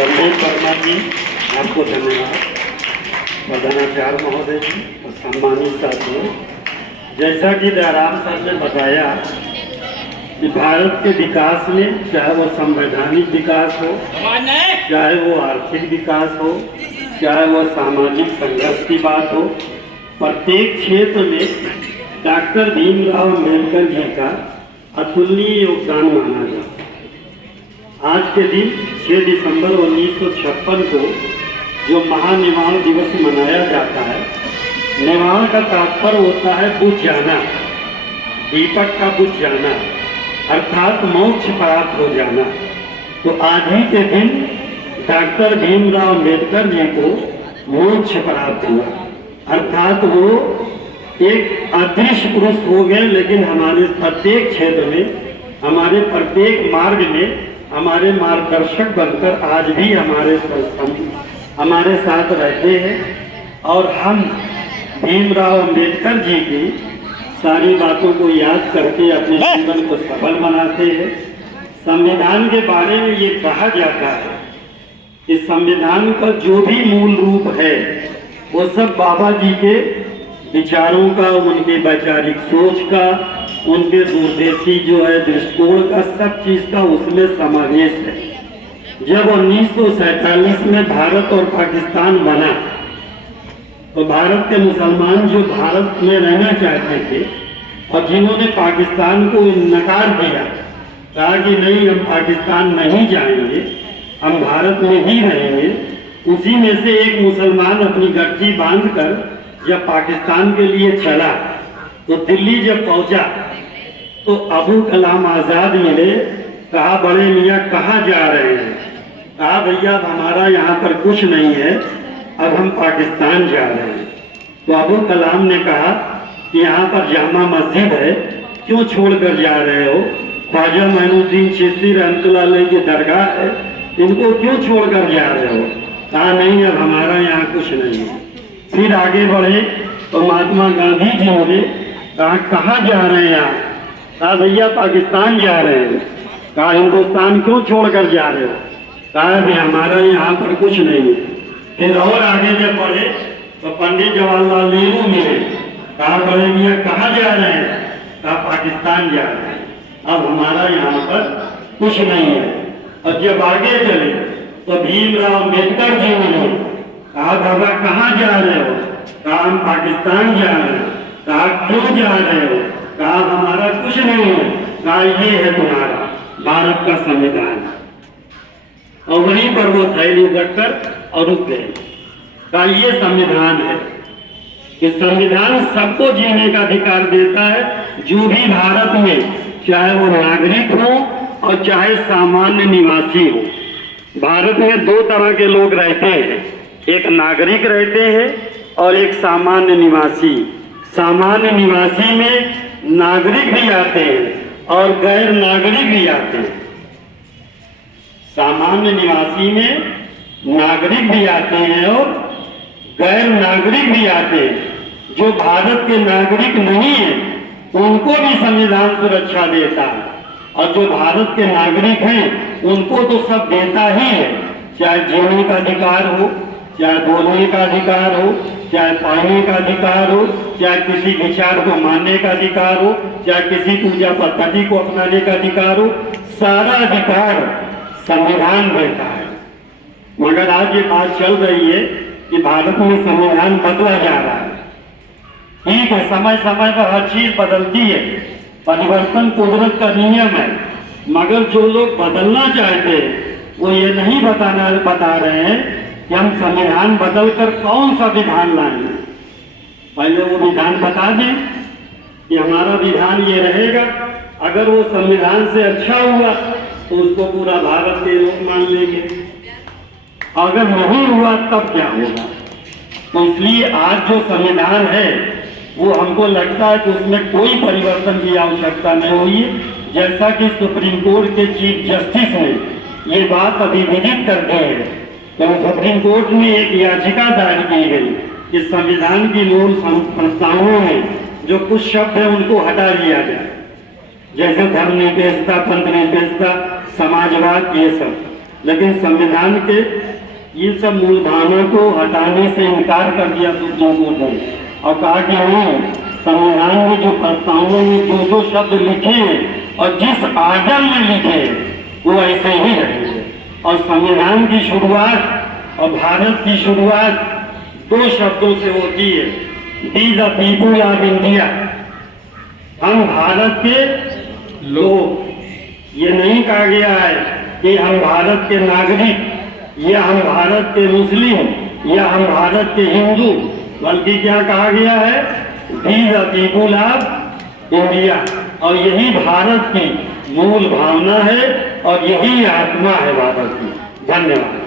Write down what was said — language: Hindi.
संदीप वर्मा जी, आपको धन्यवाद। प्रधानाचार्य महोदय जी और सम्मानित साथियों, जैसा कि दयाराम सर ने बताया कि भारत के विकास में, चाहे वो संवैधानिक विकास हो, चाहे वो आर्थिक विकास हो, चाहे वो सामाजिक संघर्ष की बात हो, प्रत्येक क्षेत्र में डॉक्टर भीमराव अम्बेडकर जी का अतुलनीय योगदान माना जाता है। आज के दिन 6 दिसंबर 1956 को जो महानिर्वाण दिवस मनाया जाता है, निर्वाण का तात्पर्य होता है बुझ जाना, दीपक का बुझ जाना, अर्थात मोक्ष प्राप्त हो जाना। तो आज ही के दिन डॉक्टर भीमराव अम्बेडकर जी को मोक्ष प्राप्त हुआ, अर्थात वो एक अदृश्य पुरुष हो गए, लेकिन हमारे प्रत्येक क्षेत्र में, हमारे प्रत्येक मार्ग में हमारे मार्गदर्शक बनकर आज भी हमारे साथ रहते हैं। और हम भीमराव अम्बेडकर जी की सारी बातों को याद करके अपने जीवन को सफल बनाते हैं। संविधान के बारे में ये कहा जाता है कि संविधान का जो भी मूल रूप है वो सब बाबा जी के विचारों का, उनके वैचारिक सोच का, उनके दूरदर्शी जो है दृष्टिकोण का, सब चीज का उसमें समावेश है। जब 1947 में भारत और पाकिस्तान बना तो भारत के मुसलमान जो भारत में रहना चाहते थे और जिन्होंने पाकिस्तान को नकार दिया, कहा कि नहीं हम पाकिस्तान नहीं जाएंगे, हम भारत में ही रहेंगे, उसी में से एक मुसलमान अपनी गठरी बांधकर जब पाकिस्तान के लिए चला तो दिल्ली जब पहुंचा तो अबू कलाम आज़ाद मिले। कहा बड़े मियाँ कहाँ जा रहे हैं? कहा भैया अब हमारा यहाँ पर कुछ नहीं है, अब हम पाकिस्तान जा रहे हैं। तो अबू कलाम ने कहा कि यहाँ पर जामा मस्जिद है, क्यों छोड़ कर जा रहे हो? ख्वाजा मोइनुद्दीन चिश्ती रहमतुल्लाह अलैह की दरगाह है, इनको क्यों छोड़ कर जा रहे हो? कहा नहीं अब हमारा यहाँ कुछ नहीं है। फिर आगे बढ़े तो महात्मा गांधी जी ने कहा कहाँ जा रहे हैं आप? कहा भैया पाकिस्तान जा रहे हैं। कहा हिंदुस्तान क्यों छोड़कर जा रहे हो? कहा भी हमारा यहाँ पर कुछ नहीं है। फिर और आगे जब बढ़े तो पंडित जवाहरलाल नेहरू मिले। कहा बड़े मियाँ कहाँ जा रहे हैं? कहा पाकिस्तान जा रहे हैं, अब हमारा यहाँ पर कुछ नहीं है। और जब आगे चले तो भीमराव अम्बेडकर जी मिले। कहा बाबा कहाँ जा रहे हो? कहा हम पाकिस्तान जा रहे हैं। कहा क्यों जा रहे हो? कहा हमारा कुछ नहीं है। कहा ये है तुम्हारा भारत का संविधान। और वहीं पर वो थैली रखकर और रुक गए। कहा ये संविधान है कि संविधान सबको जीने का अधिकार देता है, जो भी भारत में, चाहे वो नागरिक हो और चाहे सामान्य निवासी हो। भारत में दो तरह के लोग रहते हैं, एक नागरिक रहते हैं और एक सामान्य निवासी। सामान्य निवासी में नागरिक भी आते हैं और गैर नागरिक भी आते हैं। सामान्य निवासी में नागरिक भी आते हैं और गैर नागरिक भी आते हैं। जो भारत के नागरिक नहीं है उनको भी संविधान सुरक्षा देता है, और जो भारत के नागरिक हैं उनको तो सब देता ही है, चाहे जीने का अधिकार हो, चाहे बोलने का अधिकार हो, चाहे पाने का अधिकार हो, चाहे किसी विचार को मानने का अधिकार हो, चाहे किसी पूजा पद्धति को अपनाने का अधिकार हो, सारा अधिकार संविधान देता है। मगर आज ये बात चल रही है कि भारत में संविधान बदला जा रहा है। ठीक है, समय समय पर हर चीज बदलती है, परिवर्तन कुदरत का नियम है, मगर जो लोग बदलना चाहते हैं वो ये नहीं बता रहे हैं कि हम संविधान बदलकर कौन सा विधान लाएंगे। पहले वो विधान बता दें कि हमारा विधान ये रहेगा, अगर वो संविधान से अच्छा हुआ तो उसको पूरा भारत के लोग मान लेंगे, अगर नहीं हुआ तब क्या होगा। तो इसलिए आज जो संविधान है वो हमको लगता है कि उसमें कोई परिवर्तन की आवश्यकता नहीं हुई। जैसा कि सुप्रीम कोर्ट के चीफ जस्टिस ने ये बात अभी विदित कर दी है, तो सुप्रीम कोर्ट में एक याचिका दायर की गई कि संविधान की मूल प्रस्तावों में जो कुछ शब्द है उनको हटा दिया जाए, जैसे धर्मनिरपेक्षता, पंथ निरपेक्षता, समाजवाद, ये सब। लेकिन संविधान के ये सब मूल भावना को हटाने से इनकार कर दिया सुप्रीम कोर्ट ने और कहा कि नहीं, संविधान में जो प्रस्तावों में जो जो शब्द लिखे हैं और जिस आर्डर में लिखे हैं वो ऐसे ही रहेंगे। और संविधान की शुरुआत और भारत की शुरुआत 2 शब्दों से होती है, we the people of India, हम भारत के लोग। ये नहीं कहा गया है कि हम भारत के नागरिक या हम भारत के मुस्लिम या हम भारत के हिंदू, बल्कि क्या कहा गया है, we the people of India. और यही भारत की मूल भावना है और यही आत्मा है भारत की। धन्यवाद।